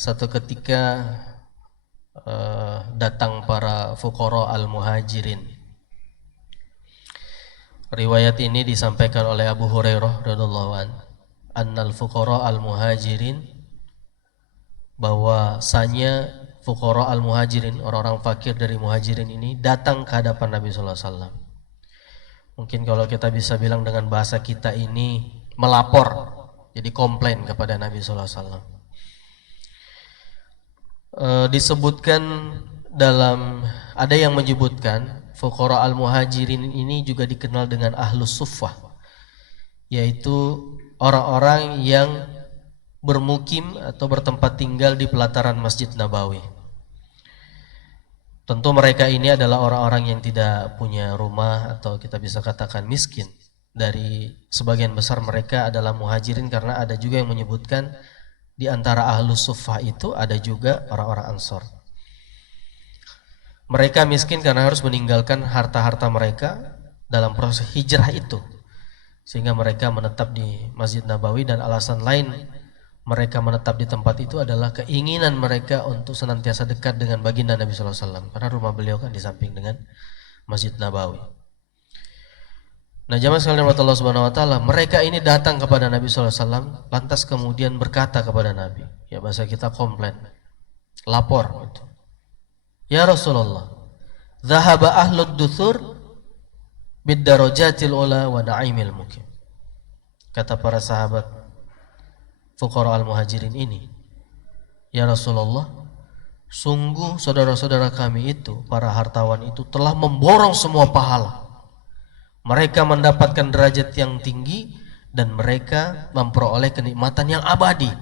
satu ketika datang para fuqara al-muhajirin. Riwayat ini disampaikan oleh Abu Hurairah radhiyallahu anhu, annal fuqara al-muhajirin, bahwasanya fuqara al-muhajirin, orang-orang fakir dari muhajirin ini datang ke hadapan Nabi sallallahu alaihi wasallam. Mungkin kalau kita bisa bilang dengan bahasa kita ini melapor, jadi komplain kepada Nabi sallallahu alaihi wasallam. Disebutkan dalam, ada yang menyebutkan fuqara al-muhajirin ini juga dikenal dengan ahlus suffah, yaitu orang-orang yang bermukim atau bertempat tinggal di pelataran Masjid Nabawi. Tentu mereka ini adalah orang-orang yang tidak punya rumah, atau kita bisa katakan miskin. Dari sebagian besar mereka adalah muhajirin, karena ada juga yang menyebutkan di antara ahlus suffah itu ada juga orang-orang Ansor. Mereka miskin karena harus meninggalkan harta-harta mereka dalam proses hijrah itu, sehingga mereka menetap di Masjid Nabawi. Dan alasan lain mereka menetap di tempat itu adalah keinginan mereka untuk senantiasa dekat dengan baginda Nabi sallallahu alaihi wasallam, karena rumah beliau kan di samping dengan Masjid Nabawi. Nah, jamaah sekalian Allah Subhanahu wa taala, mereka ini datang kepada Nabi sallallahu alaihi wasallam, lantas kemudian berkata kepada Nabi, ya bahasa kita komplain, lapor gitu. Ya Rasulullah, dhahaba ahlud duthur bid darajatil ula wa na'imil mukim. Kata para sahabat fuqara al-muhajirin ini, ya Rasulullah, sungguh saudara-saudara kami itu, para hartawan itu telah memborong semua pahala. Mereka mendapatkan derajat yang tinggi dan mereka memperoleh kenikmatan yang abadi.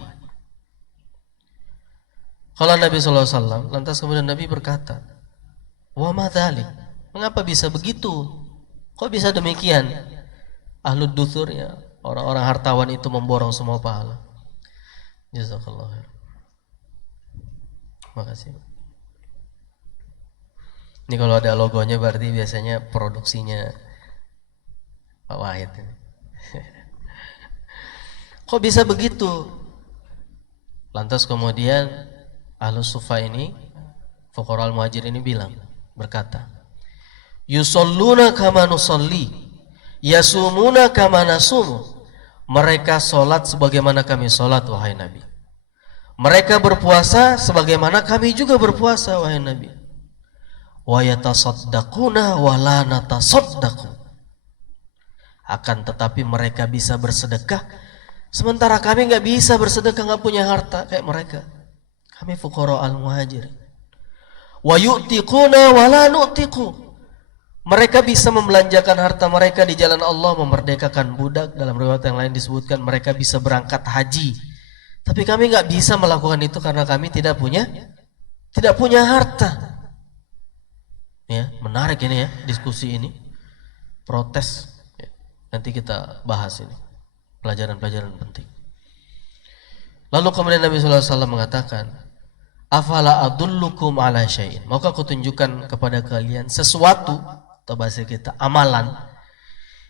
Kalau Nabi sallallahu alaihi wasallam, lantas kemudian Nabi berkata, "Wa ma dzalik? Mengapa bisa begitu? Kok bisa demikian?" Ahlud duthur, ya, orang-orang hartawan itu memborong semua pahala. Jazakallahu khair. Makasih. Ini kalau ada logonya berarti biasanya produksinya Pak Wahid ini. Kok bisa begitu? Lantas kemudian ahlus suffah ini, fuqara al-muhajir ini berkata, yusalluna kama nusalli, yasumuna kama nasumu. Mereka sholat sebagaimana kami sholat, wahai Nabi. Mereka berpuasa sebagaimana kami juga berpuasa, wahai Nabi. Wa yatasaddaquna wa la natasaddaqu. Akan tetapi mereka bisa bersedekah, sementara kami nggak bisa bersedekah, nggak punya harta kayak mereka. Kami fuqara al-muhajir. Wa yu'tiquna wa la nu'tiqu. Mereka bisa membelanjakan harta mereka di jalan Allah, memerdekakan budak. Dalam riwayat yang lain disebutkan mereka bisa berangkat haji. Tapi kami nggak bisa melakukan itu karena kami tidak punya harta. Ya, menarik ini ya, diskusi ini. Protes. Nanti kita bahas ini, pelajaran-pelajaran penting. Lalu kemudian Nabi sallallahu alaihi wasallam mengatakan, afala adullukum ala syai'in, maka aku tunjukkan kepada kalian sesuatu, atau bahasa kita amalan,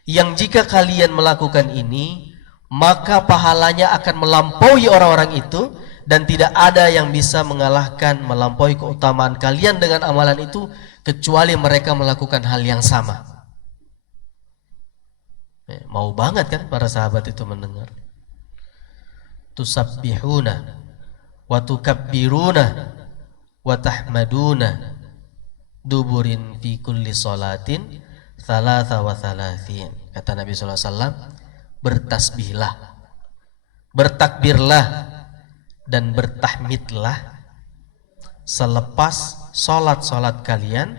yang jika kalian melakukan ini, maka pahalanya akan melampaui orang-orang itu, dan tidak ada yang bisa mengalahkan, melampaui keutamaan kalian dengan amalan itu, kecuali mereka melakukan hal yang sama. Mau banget kan para sahabat itu mendengar. Tusabbihuna wa tukabbiruna wa tahmaduna duburin fi kulli salatin thalatha wa thalathin. Kata Nabi sallallahu alaihi wasallam, bertasbihlah, bertakbirlah dan bertahmidlah selepas salat-salat kalian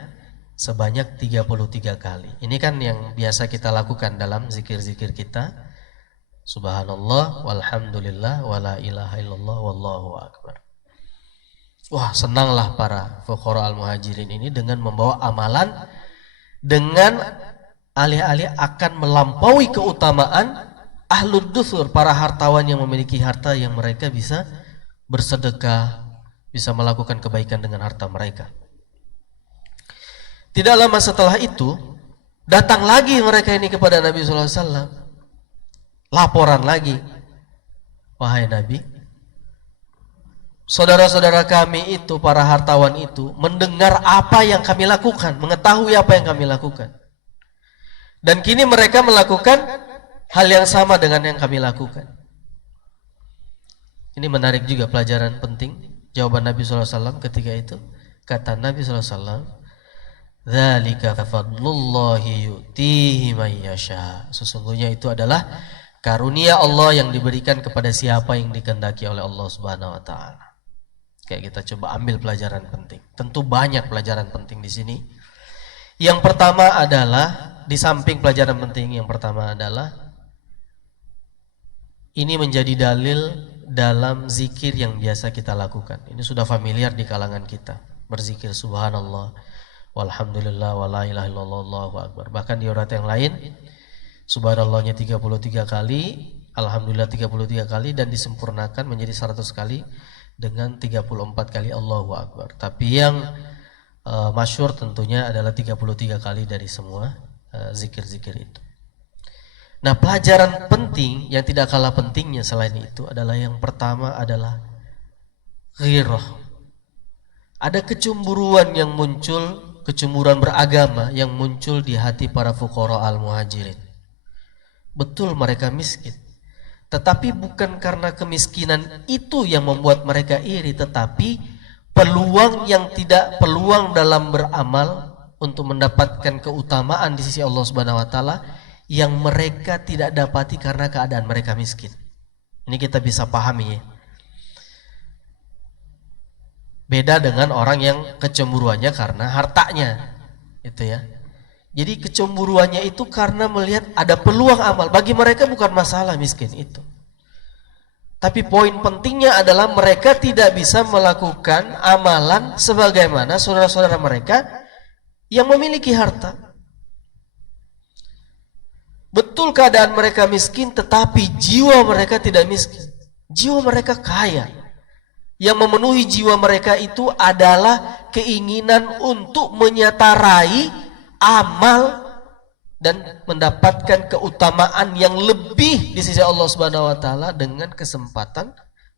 sebanyak 33 kali. Ini kan yang biasa kita lakukan dalam zikir-zikir kita. Subhanallah walhamdulillah wala ilaha illallah wallahu akbar. Wah, senanglah para fuqara al-muhajirin ini dengan membawa amalan, dengan alih-alih akan melampaui keutamaan ahlud duthur, para hartawan yang memiliki harta yang mereka bisa bersedekah, bisa melakukan kebaikan dengan harta mereka. Tidak lama setelah itu, datang lagi mereka ini kepada Nabi sallallahu alaihi wasallam. Laporan lagi. Wahai Nabi, saudara-saudara kami itu, para hartawan itu, mendengar apa yang kami lakukan, mengetahui apa yang kami lakukan. Dan kini mereka melakukan hal yang sama dengan yang kami lakukan. Ini menarik juga, pelajaran penting. Jawaban Nabi SAW ketika itu, kata Nabi SAW, "Dzalika fadlullahi yu'tihi may yasha." Sesungguhnya itu adalah karunia Allah yang diberikan kepada siapa yang dikehendaki oleh Allah Subhanahu wa taala. Kayak kita coba ambil pelajaran penting. Tentu banyak pelajaran penting di sini. Yang pertama adalah, di samping pelajaran penting yang pertama adalah, ini menjadi dalil dalam zikir yang biasa kita lakukan. Ini sudah familiar di kalangan kita. Berzikir subhanallah, walhamdulillah, wala ilaha illallah, Allahu akbar. Bahkan di riwayat yang lain, subhanallahnya 33 kali, alhamdulillah 33 kali, dan disempurnakan menjadi 100 kali dengan 34 kali Allahu akbar. Tapi yang masyhur tentunya adalah 33 kali dari semua zikir-zikir itu. Nah, pelajaran penting yang tidak kalah pentingnya selain itu adalah, yang pertama adalah ghirah. Ada kecemburuan yang muncul, kecemburuan beragama yang muncul di hati para fuqara al-muhajirin. Betul mereka miskin, tetapi bukan karena kemiskinan itu yang membuat mereka iri, tetapi peluang dalam beramal untuk mendapatkan keutamaan di sisi Allah Subhanahu wa taala yang mereka tidak dapati karena keadaan mereka miskin. Ini kita bisa pahami ya. Beda dengan orang yang kecemburuannya karena hartanya, itu ya. Jadi kecemburuannya itu karena melihat ada peluang amal. Bagi mereka bukan masalah miskin itu. Tapi poin pentingnya adalah mereka tidak bisa melakukan amalan sebagaimana saudara-saudara mereka yang memiliki harta. Betul keadaan mereka miskin, tetapi jiwa mereka tidak miskin. Jiwa mereka kaya. Yang memenuhi jiwa mereka itu adalah keinginan untuk menyatarai amal dan mendapatkan keutamaan yang lebih di sisi Allah Subhanahu wa taala dengan kesempatan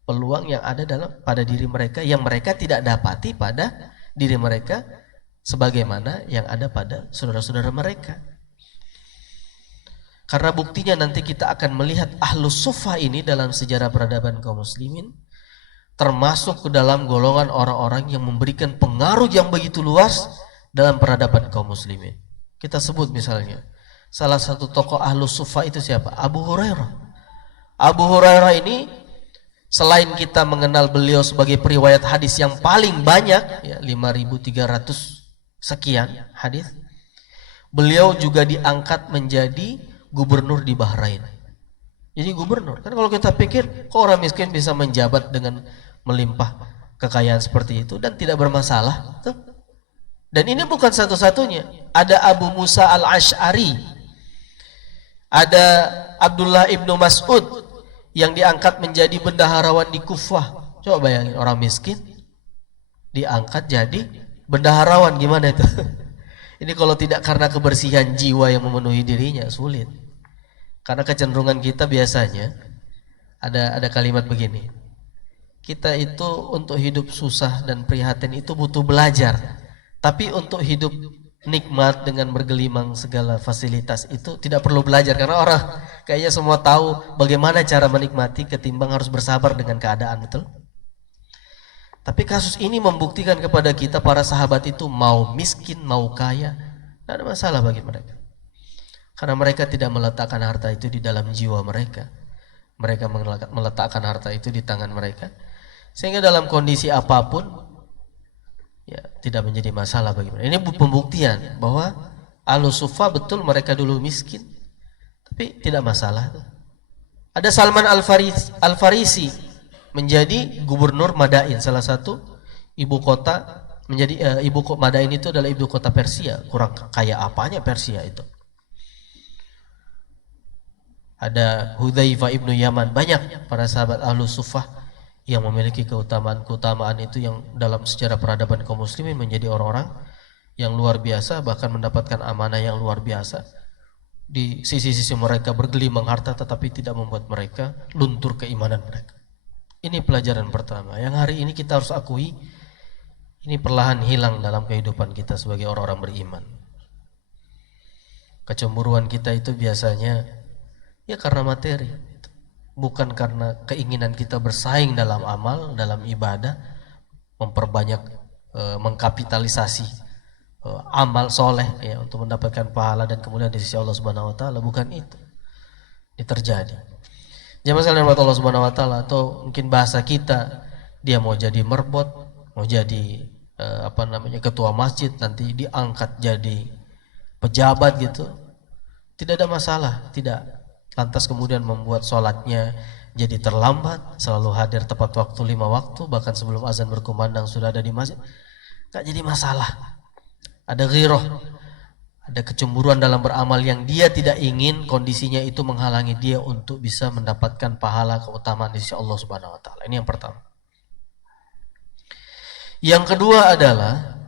peluang yang ada pada diri mereka yang mereka tidak dapati pada diri mereka sebagaimana yang ada pada saudara-saudara mereka. Karena buktinya nanti kita akan melihat Ahlus Suffah ini dalam sejarah peradaban kaum muslimin termasuk ke dalam golongan orang-orang yang memberikan pengaruh yang begitu luas dalam peradaban kaum muslimin. Kita sebut misalnya salah satu tokoh Ahlus Suffah itu siapa? Abu Hurairah. Abu Hurairah ini selain kita mengenal beliau sebagai periwayat hadis yang paling banyak ya, 5.300 sekian hadis, beliau juga diangkat menjadi gubernur di Bahrain. Jadi gubernur, kan kalau kita pikir kok orang miskin bisa menjabat dengan melimpah kekayaan seperti itu dan tidak bermasalah tuh. Dan ini bukan satu-satunya. Ada Abu Musa al-Ash'ari, ada Abdullah ibnu Mas'ud yang diangkat menjadi bendaharawan di Kufah. Coba bayangin, orang miskin diangkat jadi bendaharawan, gimana itu? Ini kalau tidak karena kebersihan jiwa yang memenuhi dirinya, sulit. Karena kecenderungan kita biasanya ada kalimat begini. Kita itu untuk hidup susah dan prihatin itu butuh belajar. Tapi untuk hidup nikmat dengan bergelimang segala fasilitas itu tidak perlu belajar. Karena orang kayaknya semua tahu bagaimana cara menikmati ketimbang harus bersabar dengan keadaan, betul? Tapi kasus ini membuktikan kepada kita para sahabat itu mau miskin, mau kaya, tidak ada masalah bagi mereka. Karena mereka tidak meletakkan harta itu di dalam jiwa mereka. Mereka meletakkan harta itu di tangan mereka. Sehingga dalam kondisi apapun, ya tidak menjadi masalah bagi mereka. Ini pembuktian bahwa Ahlus Suffah betul mereka dulu miskin, tapi tidak masalah. Ada Salman Al-Farisi menjadi gubernur Madain, salah satu ibu kota, menjadi Madain itu adalah ibu kota Persia. Kurang kaya apanya Persia itu. Ada Hudzaifah ibnu Yaman, banyak para sahabat Ahlus Suffah yang memiliki keutamaan itu yang dalam sejarah peradaban kaum muslimin menjadi orang-orang yang luar biasa, bahkan mendapatkan amanah yang luar biasa. Di sisi-sisi mereka bergelimang harta, tetapi tidak membuat mereka luntur keimanan mereka. Ini pelajaran pertama yang hari ini kita harus akui, ini perlahan hilang dalam kehidupan kita sebagai orang-orang beriman. Kecemburuan kita itu biasanya ya karena materi, bukan karena keinginan kita bersaing dalam amal, dalam ibadah, memperbanyak, mengkapitalisasi amal soleh ya untuk mendapatkan pahala dan kemuliaan di sisi Allah Subhanahu Wa Taala. Bukan itu. Ini terjadi. Jamaah sekalian Allah Subhanahu Wa Taala, atau mungkin bahasa kita, dia mau jadi merbot, mau jadi ketua masjid, nanti diangkat jadi pejabat gitu, tidak ada masalah, tidak. Lantas kemudian membuat sholatnya jadi terlambat, selalu hadir tepat waktu 5 waktu, bahkan sebelum azan berkumandang sudah ada di masjid, gak jadi masalah. Ada ghirah, ada kecemburuan dalam beramal yang dia tidak ingin kondisinya itu menghalangi dia untuk bisa mendapatkan pahala keutamaan di sisi Allah Subhanahu Wa Taala. Ini yang pertama. Yang kedua adalah,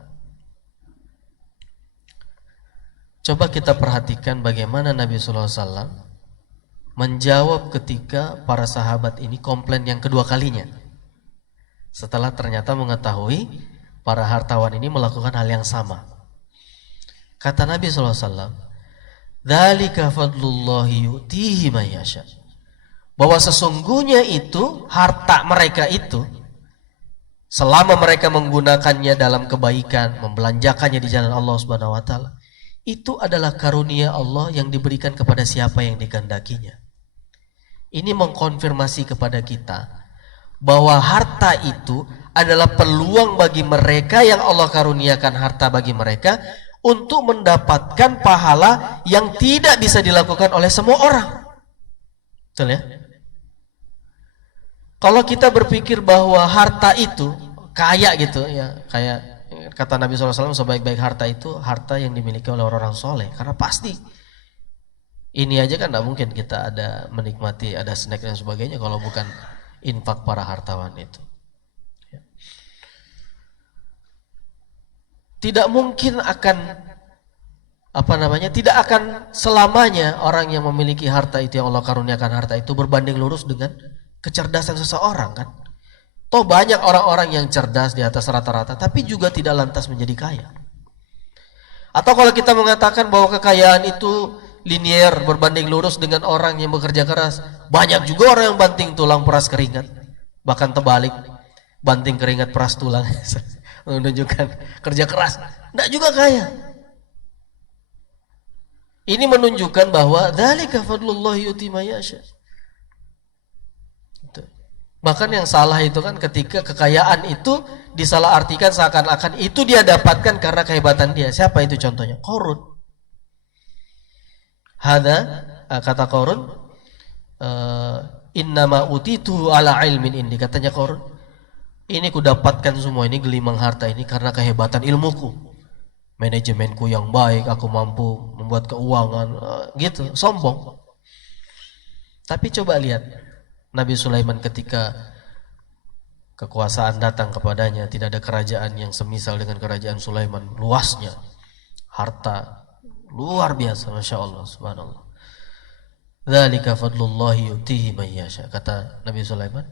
coba kita perhatikan bagaimana Nabi Sallallahu Alaihi Wasallam menjawab ketika para sahabat ini komplain yang kedua kalinya. Setelah ternyata mengetahui para hartawan ini melakukan hal yang sama. Kata Nabi SAW, "Dzalika fadlullahi yu'tihi man yasha." Bahwa sesungguhnya itu harta mereka itu, selama mereka menggunakannya dalam kebaikan, membelanjakannya di jalan Allah Subhanahu Wa Taala, itu adalah karunia Allah yang diberikan kepada siapa yang dikehendakinya. Ini mengkonfirmasi kepada kita bahwa harta itu adalah peluang bagi mereka yang Allah karuniakan harta bagi mereka untuk mendapatkan pahala yang tidak bisa dilakukan oleh semua orang. Betul ya? Kalau kita berpikir bahwa harta itu kaya gitu ya, kayak kata Nabi SAW, sebaik-baik harta itu harta yang dimiliki oleh orang-orang soleh. Karena pasti ini aja kan tidak mungkin kita ada menikmati, ada snack dan sebagainya kalau bukan infak para hartawan itu. Tidak mungkin akan tidak akan selamanya orang yang memiliki harta itu, yang Allah karuniakan harta itu, berbanding lurus dengan kecerdasan seseorang kan. Toh banyak orang-orang yang cerdas di atas rata-rata tapi juga tidak lantas menjadi kaya. Atau kalau kita mengatakan bahwa kekayaan itu linier berbanding lurus dengan orang yang bekerja keras, banyak juga orang yang banting tulang peras keringat, bahkan terbalik, banting keringat peras tulang. Menunjukkan kerja keras, tidak juga kaya. Ini menunjukkan bahwa dzalika fadlullahi yu'ti man yasha. Bahkan yang salah itu kan ketika kekayaan itu disalahartikan seakan-akan itu dia dapatkan karena kehebatan dia. Siapa itu contohnya? Qarun. Kata Qarun, innama utitu ala ilmin indi. Katanya Qarun, ini ku dapatkan semua ini gelimang harta ini karena kehebatan ilmuku, manajemenku yang baik, aku mampu membuat keuangan, gitu, sombong. Tapi coba lihat Nabi Sulaiman ketika kekuasaan datang kepadanya, tidak ada kerajaan yang semisal dengan kerajaan Sulaiman, luasnya harta luar biasa, masya Allah, subhanallah. Dzalika fadlullahi yu'tihi man yasha. Kata Nabi Sulaiman,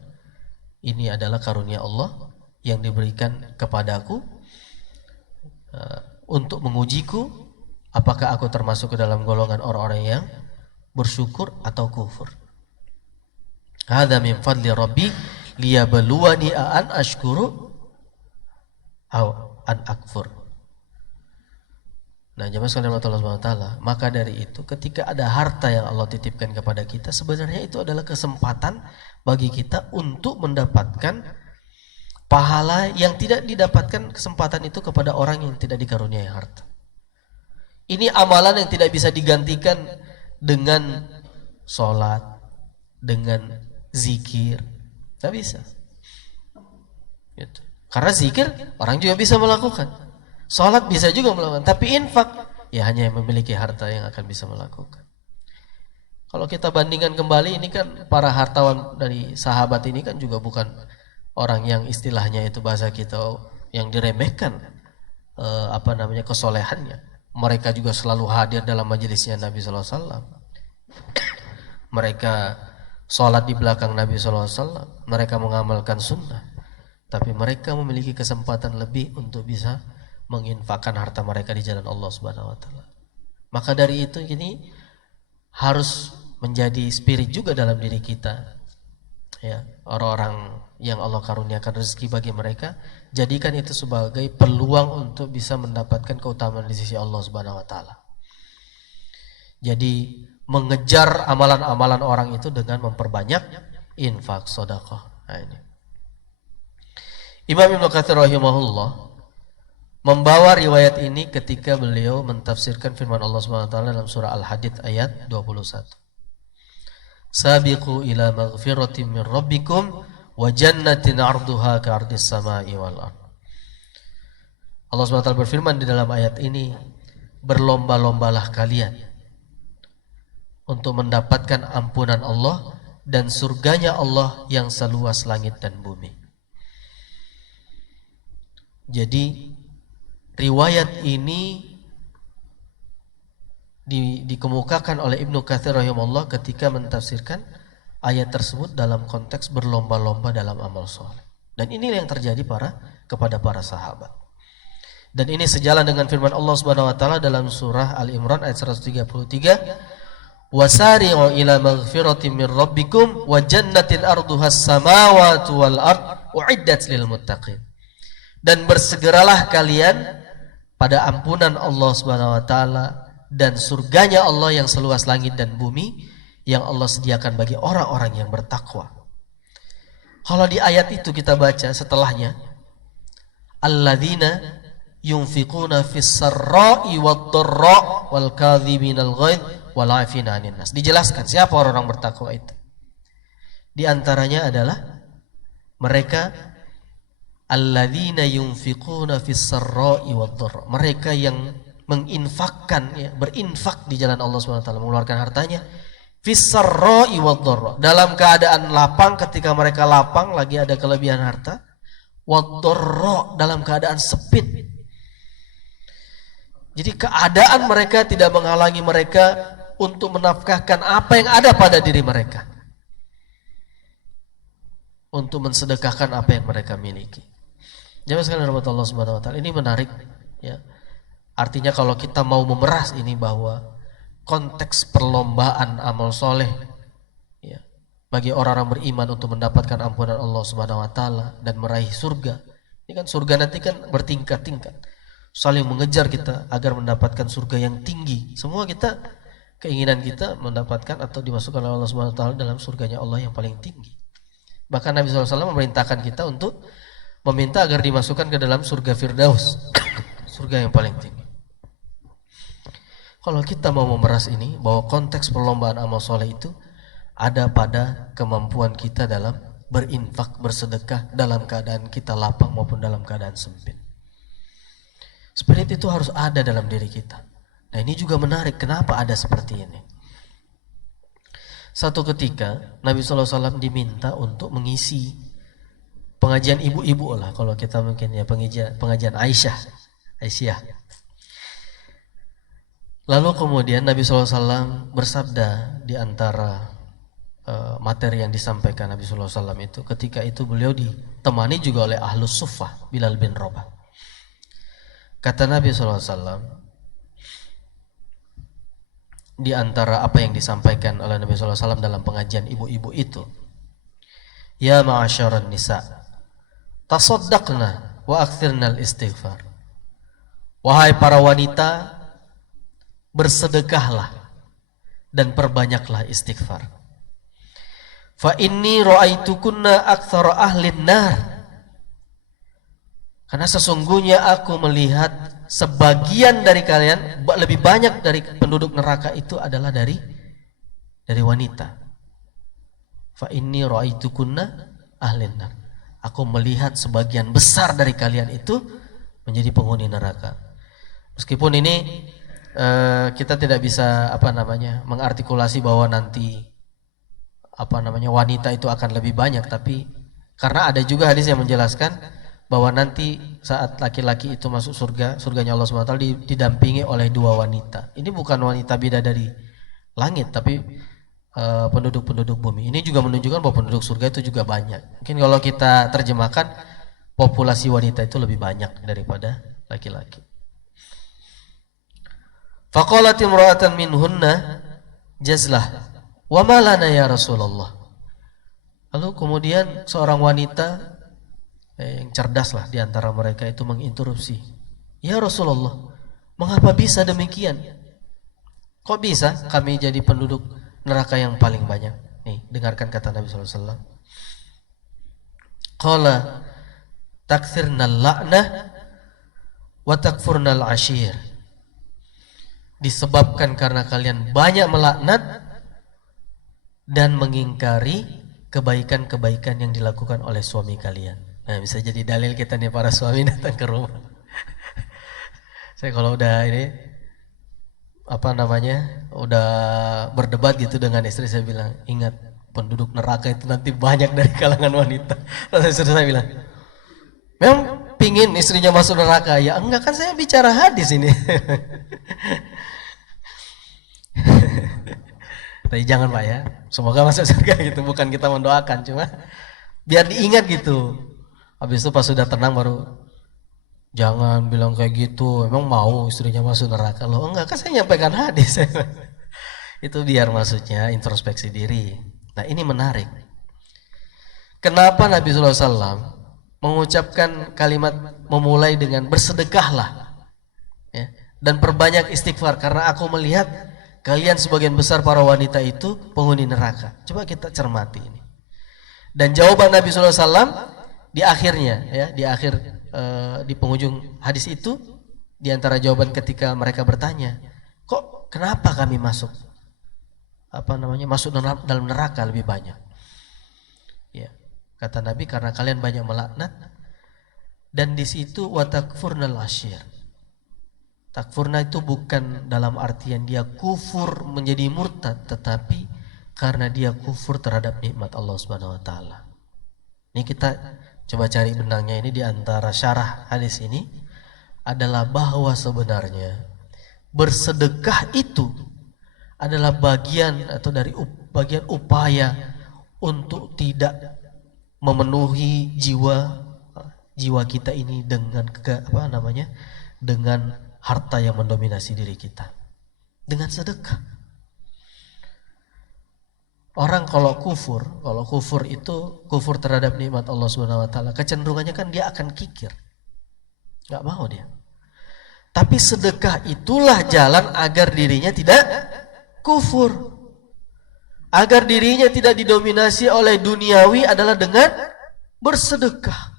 ini adalah karunia Allah yang diberikan kepadaku untuk mengujiku apakah aku termasuk ke dalam golongan orang-orang yang bersyukur atau kufur. Hadza min fadli rabbi liyabluwani an ashkuru aw an akfur. Nah, jemaah sekalian Allah Subhanahu wa taala, maka dari itu ketika ada harta yang Allah titipkan kepada kita, sebenarnya itu adalah kesempatan bagi kita untuk mendapatkan pahala yang tidak didapatkan kesempatan itu kepada orang yang tidak dikaruniai harta. Ini amalan yang tidak bisa digantikan dengan sholat, dengan zikir, tidak bisa. Gitu. Karena zikir orang juga bisa melakukan, sholat bisa juga melakukan, tapi infak ya hanya yang memiliki harta yang akan bisa melakukan. Kalau kita bandingkan kembali, ini kan para hartawan dari sahabat ini kan juga bukan orang yang istilahnya itu bahasa kita yang diremehkan kesolehannya. Mereka juga selalu hadir dalam majelisnya Nabi sallallahu alaihi wasallam. Mereka sholat di belakang Nabi SAW, mereka mengamalkan sunnah, tapi mereka memiliki kesempatan lebih untuk bisa menginfakkan harta mereka di jalan Allah Subhanahu wa taala. Maka dari itu ini harus menjadi spirit juga dalam diri kita. Ya, orang-orang yang Allah karuniakan rezeki bagi mereka, jadikan itu sebagai peluang untuk bisa mendapatkan keutamaan di sisi Allah Subhanahu wa taala. Jadi mengejar amalan-amalan orang itu dengan memperbanyak infak, sedekah. Nah, ini. Imam Ibnu Katsir rahimahullah membawa riwayat ini ketika beliau mentafsirkan firman Allah Subhanahu wa taala dalam surah Al-Hadid ayat 21. Sabiqu ila maghfiratin min rabbikum wa jannatin 'arduha ka'ardis samai wal ard. Allah Subhanahu wa taala berfirman di dalam ayat ini, berlomba-lombalah kalian untuk mendapatkan ampunan Allah dan surganya Allah yang seluas langit dan bumi. Jadi riwayat ini dikemukakan oleh Ibnu Katsir rahimahullah ketika mentafsirkan ayat tersebut dalam konteks berlomba-lomba dalam amal soleh. Dan ini yang terjadi kepada para sahabat. Dan ini sejalan dengan firman Allah Subhanahu wa taala dalam surah Al-Imran ayat 133, wasari'u ila maghfiratin min rabbikum wa jannatin arduhas samawati wal ard uiddat lil muttaqin. Dan bersegeralah kalian pada ampunan Allah Subhanahu wa taala dan surganya Allah yang seluas langit dan bumi yang Allah sediakan bagi orang-orang yang bertakwa. Kalau di ayat itu kita baca setelahnya, alladzina yunfiquna fis sarra'i wad dharra wal kadhiminal ghaidh wal 'afina 'anil nas. Dijelaskan siapa orang-orang bertakwa itu. Di antaranya adalah mereka alladzina yunfiquna fis sarra'i wad dharra. Mereka yang menginfakkan, ya, berinfak di jalan Allah Subhanahu wa taala, mengeluarkan hartanya fis sarra'i wad dharra, dalam keadaan lapang ketika mereka lapang lagi ada kelebihan harta, wad dharra dalam keadaan sempit. Jadi keadaan mereka tidak menghalangi mereka untuk menafkahkan apa yang ada pada diri mereka, untuk mensedekahkan apa yang mereka miliki. Jemaah sekalian rahmat Allah Subhanahu wa taala, ini menarik, ya. Artinya kalau kita mau memeras ini bahwa konteks perlombaan amal soleh, ya, bagi orang-orang beriman untuk mendapatkan ampunan Allah Subhanahu wa taala dan meraih surga. Ini kan surga nanti kan bertingkat-tingkat. Saling mengejar kita agar mendapatkan surga yang tinggi. Semua kita, keinginan kita mendapatkan atau dimasukkan oleh Allah Subhanahu wa taala dalam surganya Allah yang paling tinggi. Bahkan Nabi SAW memerintahkan kita untuk meminta agar dimasukkan ke dalam surga Firdaus, surga yang paling tinggi. Kalau kita mau memeras ini, bahwa konteks perlombaan amal soleh itu ada pada kemampuan kita dalam berinfak, bersedekah dalam keadaan kita lapang maupun dalam keadaan sempit. Spirit itu harus ada dalam diri kita. Nah, ini juga menarik, kenapa ada seperti ini. Satu ketika Nabi SAW diminta untuk mengisi pengajian ibu-ibu lah, kalau kita mungkin ya pengajian Aisyah. Lalu kemudian Nabi SAW bersabda di antara materi yang disampaikan Nabi SAW itu, ketika itu beliau ditemani juga oleh Ahlus Suffah, Bilal bin Rabah. Kata Nabi SAW, di antara apa yang disampaikan oleh Nabi SAW dalam pengajian ibu-ibu itu, ya ma'asyaran nisa, tasaddaqna wa akthirnal istighfar. Wahai para wanita, bersedekahlah dan perbanyaklah istighfar. Fa inni ra'aitukunna aktsara ahlin nar. Karena sesungguhnya aku melihat sebagian dari kalian, lebih banyak dari penduduk neraka itu adalah dari wanita. Fa inni ra'aitukunna ahlin nar. Aku melihat sebagian besar dari kalian itu menjadi penghuni neraka. Meskipun ini kita tidak bisa mengartikulasi bahwa nanti wanita itu akan lebih banyak, tapi karena ada juga hadis yang menjelaskan bahwa nanti saat laki-laki itu masuk surganya Allah SWT didampingi oleh dua wanita. Ini bukan wanita bidadari langit, tapi penduduk-penduduk bumi. Ini juga menunjukkan bahwa penduduk surga itu juga banyak. Mungkin kalau kita terjemahkan, populasi wanita itu lebih banyak daripada laki-laki. Faqalat imra'atan minhunna jazlah wa ma lana ya Rasulullah. Lalu kemudian seorang wanita yang cerdas lah di antara mereka itu menginterupsi. Ya Rasulullah, mengapa bisa demikian? Kok bisa kami jadi penduduk neraka yang paling banyak? Nih, dengarkan kata Nabi SAW. Qala takthirnal la'nah wa takfurnal ashir. Disebabkan karena kalian banyak melaknat dan mengingkari kebaikan-kebaikan yang dilakukan oleh suami kalian. Nah, bisa jadi dalil kita nih para suami datang ke rumah. Saya kalau udah ini udah berdebat gitu dengan istri, saya bilang, ingat penduduk neraka itu nanti banyak dari kalangan wanita. Lalu saya bilang, memang pingin istrinya masuk neraka? Ya enggak, kan saya bicara hadis ini. Tapi jangan Pak ya, semoga masuk surga gitu, bukan kita mendoakan, cuma biar diingat gitu. Habis itu pas sudah tenang baru, jangan bilang kayak gitu, emang mau istrinya masuk neraka? Loh enggak, kan saya nyampaikan hadis. Itu biar maksudnya introspeksi diri. Nah ini menarik. Kenapa Nabi SAW mengucapkan kalimat memulai dengan bersedekahlah ya, dan perbanyak istighfar, karena aku melihat kalian sebagian besar para wanita itu penghuni neraka. Coba kita cermati ini. Dan jawaban Nabi SAW di akhirnya ya, di penghujung hadis itu, di antara jawaban ketika mereka bertanya, kok kenapa kami masuk dalam neraka lebih banyak? Ya, kata Nabi, karena kalian banyak melaknat, dan di situ watakfurnal ashir. Takfurna itu bukan dalam artian dia kufur menjadi murtad, tetapi karena dia kufur terhadap nikmat Allah Subhanahu wa taala. Ini kita coba cari benangnya ini di antara syarah hadis ini, adalah bahwa sebenarnya bersedekah itu adalah bagian atau dari bagian upaya untuk tidak memenuhi jiwa kita ini dengan dengan harta yang mendominasi diri kita, dengan sedekah. Orang kalau kufur itu kufur terhadap nikmat Allah Subhanahu wa taala, kecenderungannya kan dia akan kikir. Enggak mau dia. Tapi sedekah itulah jalan agar dirinya tidak kufur. Agar dirinya tidak didominasi oleh duniawi adalah dengan bersedekah.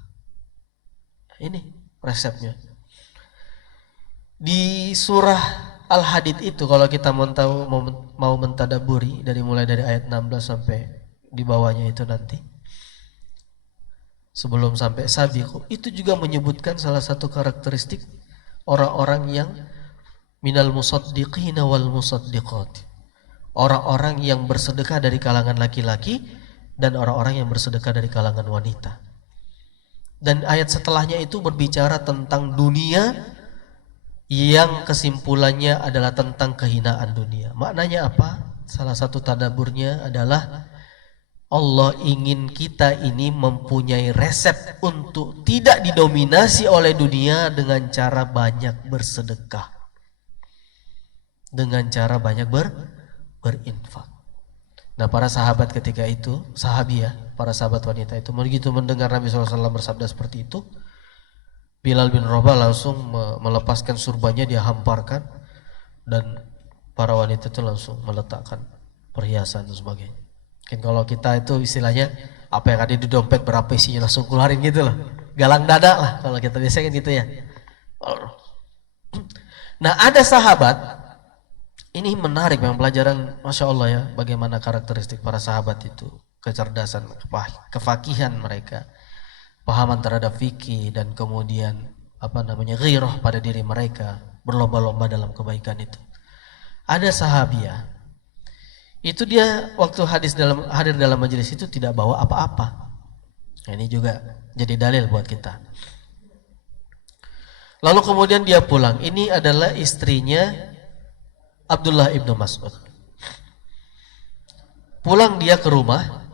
Ini resepnya. Di surah Al-Hadid itu, kalau kita mau mentadaburi mulai dari ayat 16 sampai di bawahnya itu nanti, sebelum sampai sabiqu, itu juga menyebutkan salah satu karakteristik orang-orang yang minal musaddiqina wal musaddiqat, orang-orang yang bersedekah dari kalangan laki-laki dan orang-orang yang bersedekah dari kalangan wanita. Dan ayat setelahnya itu berbicara tentang dunia, yang kesimpulannya adalah tentang kehinaan dunia. Maknanya apa? Salah satu tadaburnya adalah Allah ingin kita ini mempunyai resep untuk tidak didominasi oleh dunia dengan cara banyak bersedekah, dengan cara banyak berinfak. Nah, para sahabat ketika itu, para sahabat wanita itu begitu mendengar Nabi SAW bersabda seperti itu, Bilal bin Rabah langsung melepaskan surbanya, dia hamparkan, dan para wanita itu langsung meletakkan perhiasan dan sebagainya. Mungkin kalau kita itu istilahnya apa yang ada di dompet berapa isinya langsung keluarin gitu loh, galang dada lah kalau kita biasanya gitu ya. Nah, ada sahabat, ini menarik memang pelajaran, Masya Allah ya, bagaimana karakteristik para sahabat itu, kecerdasan, kefakihan mereka, pahaman terhadap fikih, dan kemudian ghirah pada diri mereka, berlomba-lomba dalam kebaikan itu. Ada sahabiah, itu dia waktu hadir dalam majelis itu tidak bawa apa-apa. Nah, ini juga jadi dalil buat kita. Lalu kemudian dia pulang. Ini adalah istrinya Abdullah ibnu Mas'ud. Pulang dia ke rumah,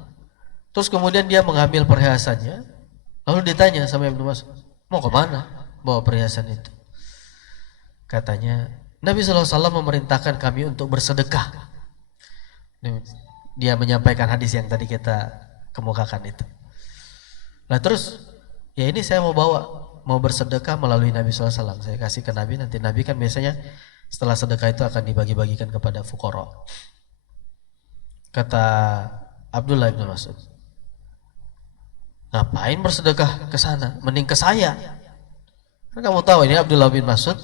terus kemudian dia mengambil perhiasannya, lalu ditanya sama Ibnu Mas'ud, mau kemana bawa perhiasan itu? Katanya, Nabi SAW memerintahkan kami untuk bersedekah. Dia menyampaikan hadis yang tadi kita kemukakan itu. Nah terus, ya ini saya mau bersedekah melalui Nabi SAW. Saya kasih ke Nabi, nanti Nabi kan biasanya setelah sedekah itu akan dibagi-bagikan kepada fuqara. Kata Abdullah bin Mas'ud, ngapain bersedekah ke sana? Mending ke saya. Kan kamu tahu ini Abdullah bin Mas'ud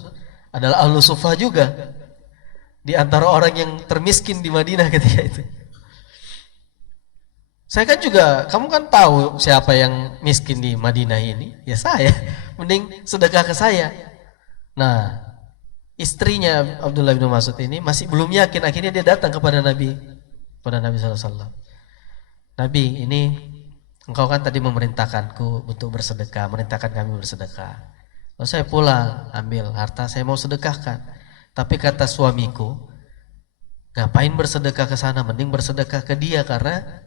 adalah ahlu suffah juga, di antara orang yang termiskin di Madinah ketika itu. Saya kan juga, kamu kan tahu siapa yang miskin di Madinah ini? Ya saya. Mending sedekah ke saya. Nah, istrinya Abdullah bin Mas'ud ini masih belum yakin, akhirnya dia datang kepada Nabi SAW. Nabi, ini engkau kan tadi memerintahkanku untuk bersedekah, merintahkan kami bersedekah. Lalu saya pulang, ambil harta, saya mau sedekahkan. Tapi kata suamiku, ngapain bersedekah ke sana, mending bersedekah ke dia, karena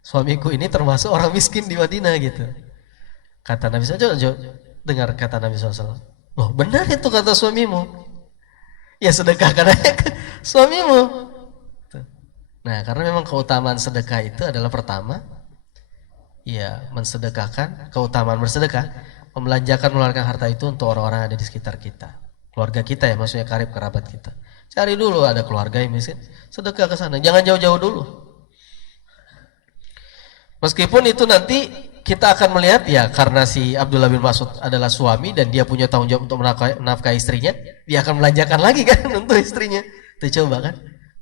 suamiku ini termasuk orang miskin di Madinah gitu. Kata Nabi SAW, dengar kata Nabi SAW, loh benar itu kata suamimu, ya sedekahkan aja ke suamimu. Nah karena memang keutamaan sedekah itu adalah pertama, ya mensedekahkan, keutamaan bersedekah, membelanjakan mengeluarkan harta itu untuk orang-orang yang ada di sekitar kita, keluarga kita ya, maksudnya karib kerabat kita. Cari dulu ada keluarga yang miskin, sedekah ke sana, jangan jauh-jauh dulu. Meskipun itu nanti kita akan melihat ya, karena si Abdullah bin Mas'ud adalah suami dan dia punya tanggung jawab untuk menafkahi istrinya, dia akan belanjakan lagi kan untuk istrinya. Tuh coba kan,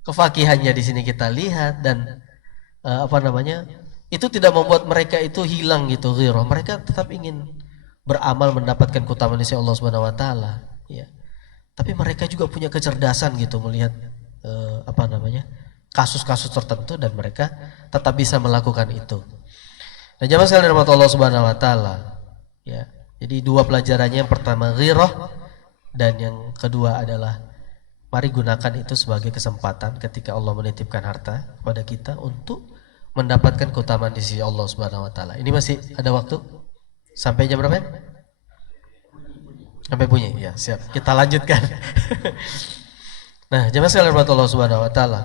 kefakihannya di sini kita lihat, dan itu tidak membuat mereka itu hilang gitu ghirah. Mereka tetap ingin beramal mendapatkan keutamaan dari Allah Subhanahu wa taala, ya. Tapi mereka juga punya kecerdasan gitu melihat kasus-kasus tertentu, dan mereka tetap bisa melakukan itu. Dan jamaah sekalian rahmat Allah Subhanahu wa taala, ya. Jadi dua pelajarannya, yang pertama ghirah, dan yang kedua adalah mari gunakan itu sebagai kesempatan ketika Allah menitipkan harta kepada kita untuk mendapatkan keutamaan di sisi Allah Subhanahu wa taala. Ini masih ada waktu sampai jam berapa? Sampai bunyi. Ya, siap. Kita lanjutkan. Nah, jamaah sekalian rahmat Allah Subhanahu wa taala,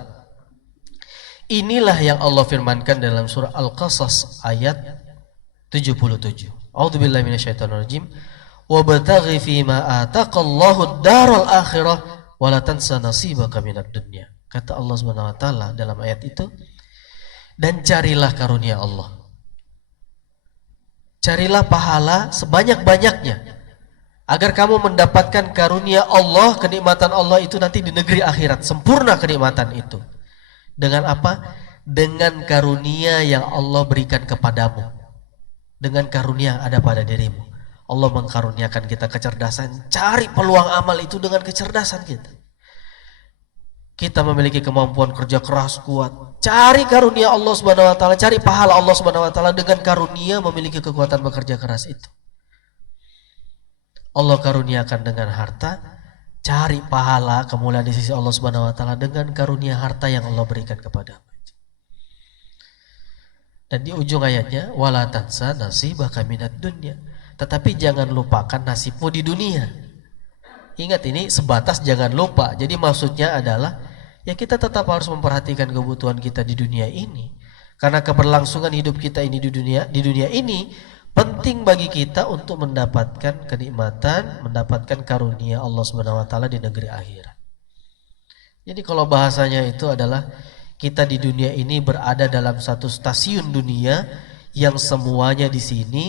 inilah yang Allah firmankan dalam surah Al-Qasas ayat 77. A'udzubillahi minasyaitonirrajim. Wabtaghi fima ataqallahu ad-daral akhirah wa la tansa nasibaka minad dunya. Kata Allah Subhanahu wa taala dalam ayat itu, dan carilah karunia Allah. Carilah pahala sebanyak-banyaknya agar kamu mendapatkan karunia Allah, kenikmatan Allah itu nanti di negeri akhirat, sempurna kenikmatan itu. Dengan apa? Dengan karunia yang Allah berikan kepadamu, dengan karunia yang ada pada dirimu. Allah mengkaruniakan kita kecerdasan, cari peluang amal itu dengan kecerdasan kita. Kita memiliki kemampuan kerja keras kuat, cari karunia Allah Subhanahu wa taala, cari pahala Allah Subhanahu wa taala dengan karunia memiliki kekuatan bekerja keras itu. Allah karuniakan dengan harta, cari pahala kemuliaan di sisi Allah Subhanahu wa taala dengan karunia harta yang Allah berikan kepadamu. Dan di ujung ayatnya, wala tansa nasibaka minad dunya. Tetapi jangan lupakan nasibmu di dunia. Ingat, ini sebatas jangan lupa. Jadi maksudnya adalah ya kita tetap harus memperhatikan kebutuhan kita di dunia ini. Karena keberlangsungan hidup kita ini di dunia ini penting bagi kita untuk mendapatkan kenikmatan, mendapatkan karunia Allah Subhanahu wa taala di negeri akhirat. Jadi kalau bahasanya itu adalah kita di dunia ini berada dalam satu stasiun dunia yang semuanya di sini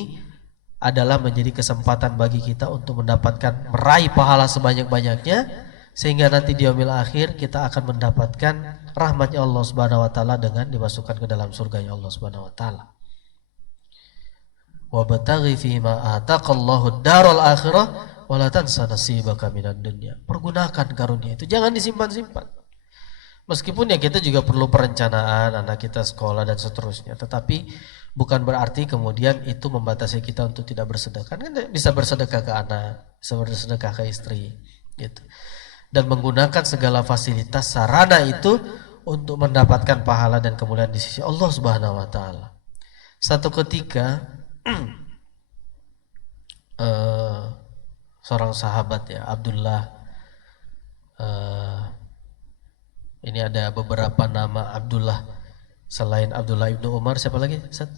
adalah menjadi kesempatan bagi kita untuk mendapatkan meraih pahala sebanyak-banyaknya, sehingga nanti di yaumil akhir kita akan mendapatkan rahmatnya Allah Subhanahu wa taala dengan dimasukkan ke dalam surganya Allah Subhanahu wa taala. Wabtaghi fima ataqallahu ad-daral akhirah wa la tansa nasibaka minad dunya. Pergunakan karunia itu, jangan disimpan-simpan. Meskipun ya kita juga perlu perencanaan, anak kita sekolah dan seterusnya, tetapi bukan berarti kemudian itu membatasi kita untuk tidak bersedekah. Kan bisa bersedekah ke anak, bisa bersedekah ke istri gitu. Dan menggunakan segala fasilitas sarana itu untuk mendapatkan pahala dan kemuliaan di sisi Allah Subhanahu wa taala. Satu ketika seorang sahabat ya, Abdullah, ini ada beberapa nama Abdullah selain Abdullah ibnu Umar. Siapa lagi, Ustaz?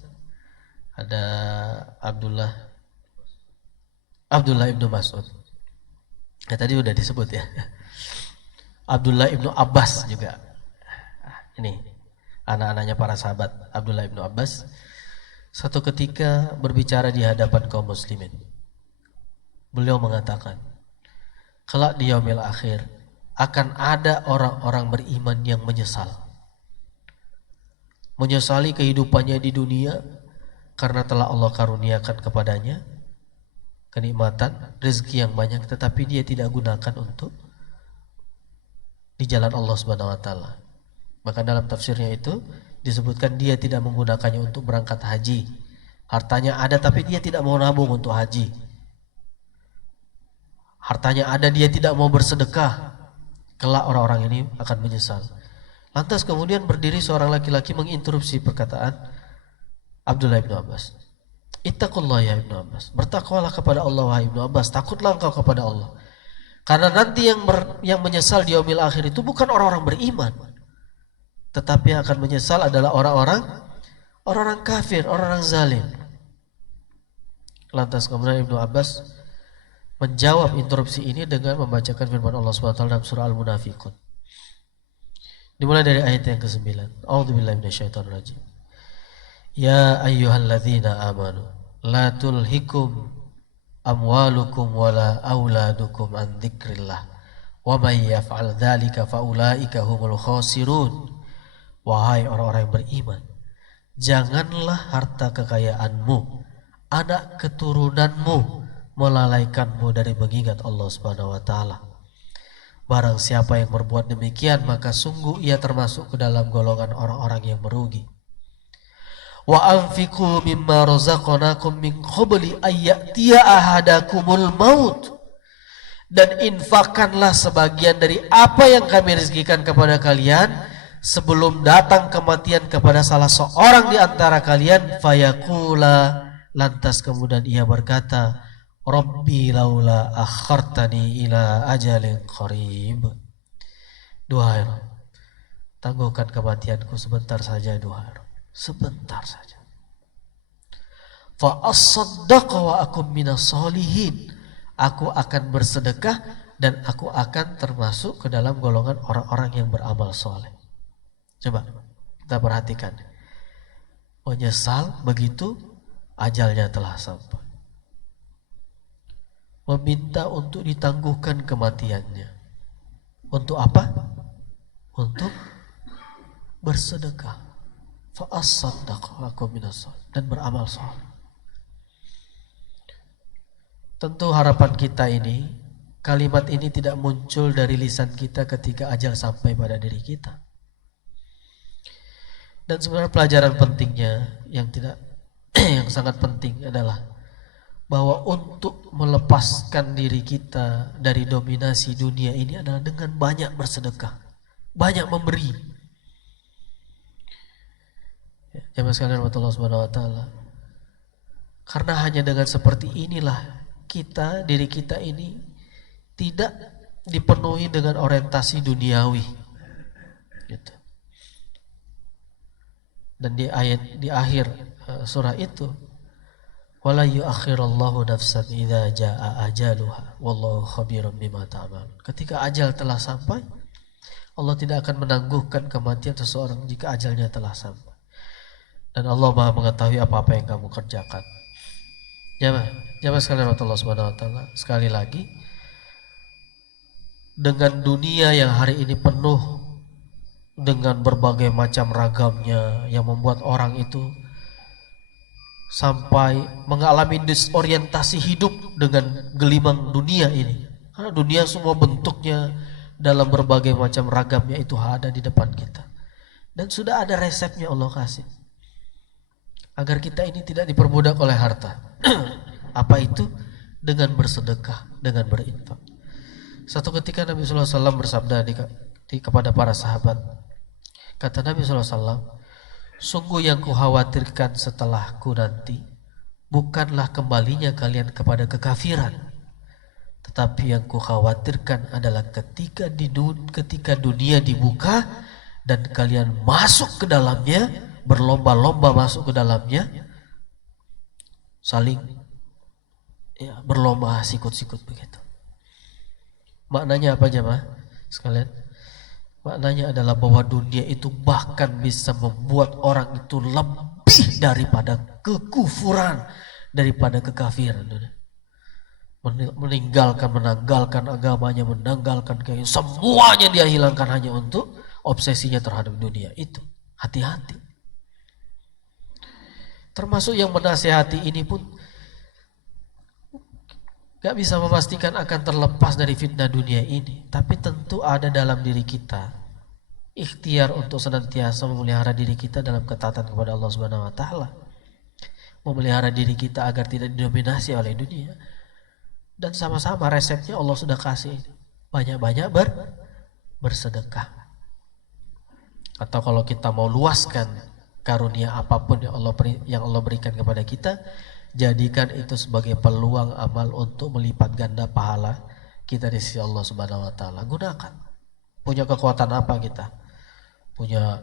Ada Abdullah ibnu Mas'ud. Ya, tadi udah disebut ya. Abdullah ibnu Abbas juga. Ini anak-anaknya para sahabat Abdullah ibnu Abbas. Satu ketika berbicara di hadapan kaum muslimin, beliau mengatakan, kelak di yaumil akhir akan ada orang-orang beriman yang menyesali kehidupannya di dunia karena telah Allah karuniakan kepadanya kenikmatan, rezeki yang banyak, tetapi dia tidak gunakan untuk di jalan Allah Subhanahu wa taala. Maka dalam tafsirnya itu disebutkan dia tidak menggunakannya untuk berangkat haji. Hartanya ada tapi dia tidak mau nabung untuk haji. Hartanya ada, dia tidak mau bersedekah. Kelak orang-orang ini akan menyesal. Lantas kemudian berdiri seorang laki-laki menginterupsi perkataan Abdullah ibnu Abbas. Ittaqullah ya Ibnu Abbas. Bertakwalah kepada Allah wahai Ibnu Abbas. Takutlah engkau kepada Allah. Karena nanti yang menyesal di yaumil akhir itu bukan orang-orang beriman, tetapi yang akan menyesal adalah orang-orang kafir, orang-orang zalim. Lantas kemudian Ibnu Abbas menjawab interupsi ini dengan membacakan firman Allah SWT dalam surah Al-Munafiqun. Dimulai dari ayat yang ke-9. A'udzubillahi minasyaitonirrajim. Ya ayyuhalladzina amanu la tulhikum amwalukum wala auladukum an dzikrillah wa may yaf'al dzalika faulaika humul khasirun. Wahai orang-orang yang beriman, janganlah harta kekayaanmu, anak keturunanmu melalaikanmu dari mengingat Allah Subhanahu wa taala. Barang siapa yang berbuat demikian, maka sungguh ia termasuk ke dalam golongan orang-orang yang merugi. Wa anfiqu mimma razaqnakum min qabli ayyatiya ahadakumul maut. Dan infakkanlah sebagian dari apa yang kami rezekikan kepada kalian sebelum datang kematian kepada salah seorang di antara kalian. Fayaqula, lantas kemudian ia berkata, Rabbi laula akhartani ila ajalin qarib. Duhai Rabb, tangguhkan kematianku sebentar saja, duhai Rabb, sebentar saja. Fa as-saddaqa wa akum minas solihin. Aku akan bersedekah dan aku akan termasuk ke dalam golongan orang-orang yang beramal soleh. Coba kita perhatikan. Menyesal begitu ajalnya telah sampai. Meminta untuk ditangguhkan kematiannya. Untuk apa? Untuk bersedekah. Fa as-saddaqa wa akum minas solihin, dan beramal soleh. Tentu harapan kita ini, kalimat ini tidak muncul dari lisan kita ketika ajal sampai pada diri kita. Dan sebenarnya pelajaran pentingnya yang sangat penting adalah bahwa untuk melepaskan diri kita dari dominasi dunia ini adalah dengan banyak bersedekah, banyak memberi. Jamaah sekalian Allah Subhanahu wa taala. Karena hanya dengan seperti inilah diri kita ini tidak dipenuhi dengan orientasi duniawi, gitu. Dan di akhir surah itu, wala yuakhirallahu nafsan idza jaa ajaluha wallahu khabirum bima ta'malun. Ketika ajal telah sampai, Allah tidak akan menangguhkan kematian seseorang jika ajalnya telah sampai. Dan Allah Maha mengetahui apa-apa yang kamu kerjakan. Jamaah sekalian Allah Subhanahu wa taala, sekali lagi, dengan dunia yang hari ini penuh dengan berbagai macam ragamnya yang membuat orang itu sampai mengalami disorientasi hidup dengan gelimang dunia ini. Karena dunia semua bentuknya dalam berbagai macam ragamnya itu ada di depan kita. Dan sudah ada resepnya Allah kasih. Agar kita ini tidak diperbudak oleh harta. Apa itu? Dengan bersedekah, dengan berinfak. Satu ketika Nabi sallallahu alaihi wasallam bersabda kepada para sahabat, Kata Nabi SAW, sungguh yang kukhawatirkan setelahku nanti bukanlah kembalinya kalian kepada kekafiran, tetapi yang kukhawatirkan adalah ketika dunia dibuka dan kalian masuk ke dalamnya, berlomba-lomba masuk ke dalamnya, saling berlomba sikut-sikut begitu. Maknanya apa jemaah sekalian? Maknanya adalah bahwa dunia itu bahkan bisa membuat orang itu lebih daripada kekufuran, daripada kekafiran. Menanggalkan agamanya, menanggalkan semuanya dia hilangkan hanya untuk obsesinya terhadap dunia itu. Hati-hati. Termasuk yang menasihati ini pun gak bisa memastikan akan terlepas dari fitnah dunia ini. Tapi tentu ada dalam diri kita ikhtiar untuk senantiasa memelihara diri kita dalam ketaatan kepada Allah Subhanahu wa taala. Memelihara diri kita agar tidak didominasi oleh dunia. Dan sama-sama resepnya Allah sudah kasih. Banyak-banyak bersedekah. Atau kalau kita mau luaskan karunia apapun yang Allah berikan kepada kita, jadikan itu sebagai peluang amal untuk melipat ganda pahala kita di sisi Allah Subhanahu wa taala. Gunakan. Punya kekuatan apa kita? Punya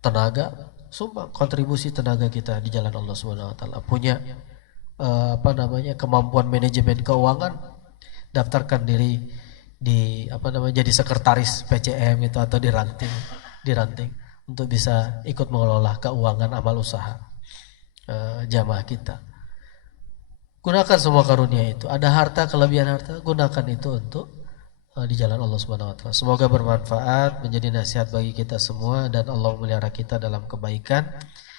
tenaga, sumbang kontribusi tenaga kita di jalan Allah Subhanahu wa taala. Punya kemampuan manajemen keuangan, daftarkan diri di jadi sekretaris PCM itu atau diranting untuk bisa ikut mengelola keuangan amal usaha jamaah kita. Gunakan semua karunia itu. Ada harta, kelebihan harta, gunakan itu untuk di jalan Allah Subhanahu wa taala. Semoga bermanfaat, menjadi nasihat bagi kita semua dan Allah memelihara kita dalam kebaikan.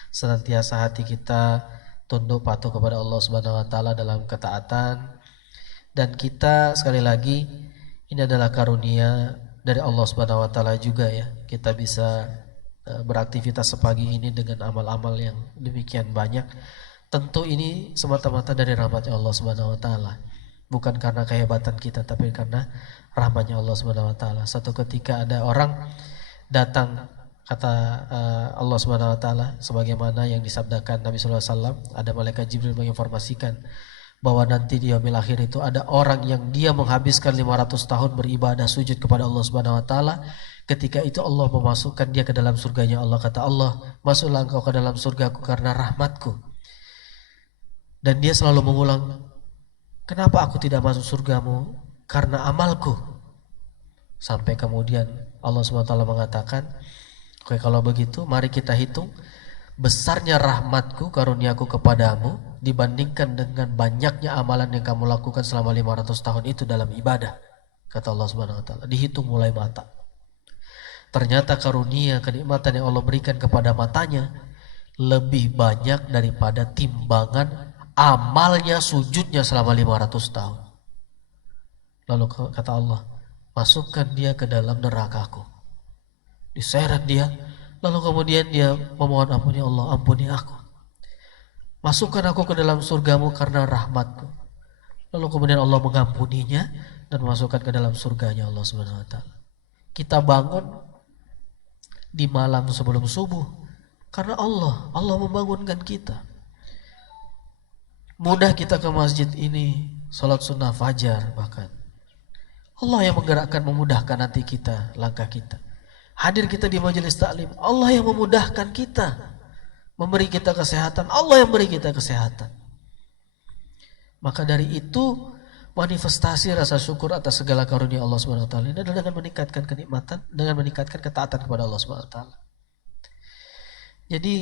Senantiasa hati kita tunduk patuh kepada Allah Subhanahu wa taala dalam ketaatan. Dan kita sekali lagi, ini adalah karunia dari Allah Subhanahu wa taala juga ya. Kita bisa beraktivitas sepagi ini dengan amal-amal yang demikian banyak. Tentu ini semata-mata dari rahmat Allah Subhanahu wa taala. Bukan karena kehebatan kita, tapi karena rahmatnya Allah Subhanahu wa taala. Satu ketika ada orang datang, kata Allah Subhanahu wa taala sebagaimana yang disabdakan Nabi sallallahu alaihi wasallam, ada malaikat Jibril menginformasikan bahwa nanti di yaumil akhir itu ada orang yang dia menghabiskan 500 tahun beribadah sujud kepada Allah Subhanahu wa taala. Ketika itu Allah memasukkan dia ke dalam surganya Allah. Kata Allah, masuklah engkau ke dalam surgaku karena rahmatku. Dan dia selalu mengulang, kenapa aku tidak masuk surgamu? Karena amalku. Sampai kemudian Allah SWT mengatakan, oke, kalau begitu mari kita hitung besarnya rahmatku, karuniaku kepadamu dibandingkan dengan banyaknya amalan yang kamu lakukan selama 500 tahun itu dalam ibadah. Kata Allah SWT, dihitung mulai mata. Ternyata karunia, kenikmatan yang Allah berikan kepada matanya lebih banyak daripada timbangan amalnya, sujudnya selama 500 tahun. Lalu kata Allah, masukkan dia ke dalam nerakaku. Diseret dia, lalu kemudian dia memohon ampun, ya Allah ampuni aku. Masukkan aku ke dalam surgamu karena rahmatku. Lalu kemudian Allah mengampuninya dan masukkan ke dalam surganya Allah Subhanahu wa taala. Kita bangun di malam sebelum subuh karena Allah membangunkan kita. Mudah kita ke masjid ini, salat sunnah fajar bahkan. Allah yang menggerakkan, memudahkan nanti kita, langkah kita. Hadir kita di majelis taklim, Allah yang memudahkan kita. Memberi kita kesehatan, Allah yang beri kita kesehatan. Maka dari itu, manifestasi rasa syukur atas segala karunia Allah Subhanahu wa taala ini adalah dengan meningkatkan kenikmatan, dengan meningkatkan ketaatan kepada Allah Subhanahu wa taala. Jadi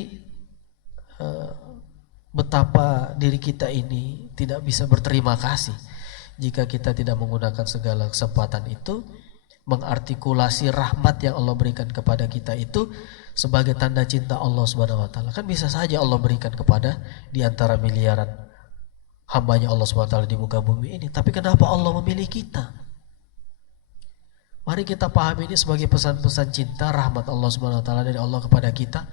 betapa diri kita ini tidak bisa berterima kasih jika kita tidak menggunakan segala kesempatan itu, mengartikulasi rahmat yang Allah berikan kepada kita itu sebagai tanda cinta Allah Subhanahu wa taala. Kan bisa saja Allah berikan kepada di antara miliaran hambanya Allah Subhanahu wa taala di muka bumi ini, tapi kenapa Allah memilih kita? Mari kita pahami ini sebagai pesan-pesan cinta rahmat Allah Subhanahu wa taala dari Allah kepada kita.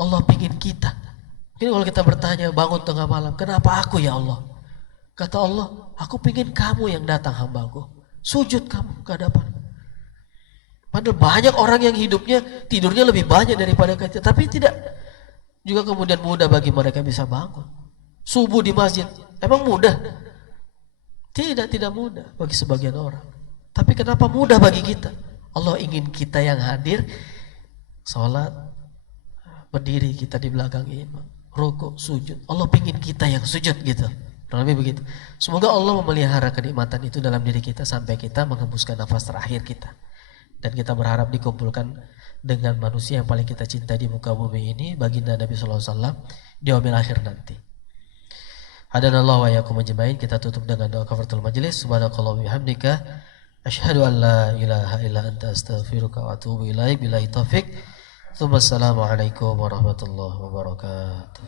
Allah pingin kita. Mungkin kalau kita bertanya bangun tengah malam, kenapa aku ya Allah? Kata Allah, aku pingin kamu yang datang hambaku. Sujud kamu ke hadapan. Padahal banyak orang yang hidupnya tidurnya lebih banyak daripada kita, tapi tidak juga kemudian mudah bagi mereka bisa bangun. Subuh di masjid, emang mudah? Tidak mudah bagi sebagian orang. Tapi kenapa mudah bagi kita? Allah ingin kita yang hadir, sholat, berdiri kita di belakang imam, rukuk, sujud. Allah ingin kita yang sujud gitu. Lebih begitu. Semoga Allah memelihara kenikmatan itu dalam diri kita sampai kita menghembuskan nafas terakhir kita. Dan kita berharap dikumpulkan dengan manusia yang paling kita cintai di muka bumi ini, baginda Nabi sallallahu alaihi wasallam di yaumil akhir nanti. Hadanallahu wa iyyakum ajmain. Kita tutup dengan doa kafaratul majelis. Subhanakallah wa bihamdika asyhadu an la ilaha illa anta astaghfiruka wa atubu ilaik. Billahi taufik. Assalamualaikum warahmatullahi wabarakatuh.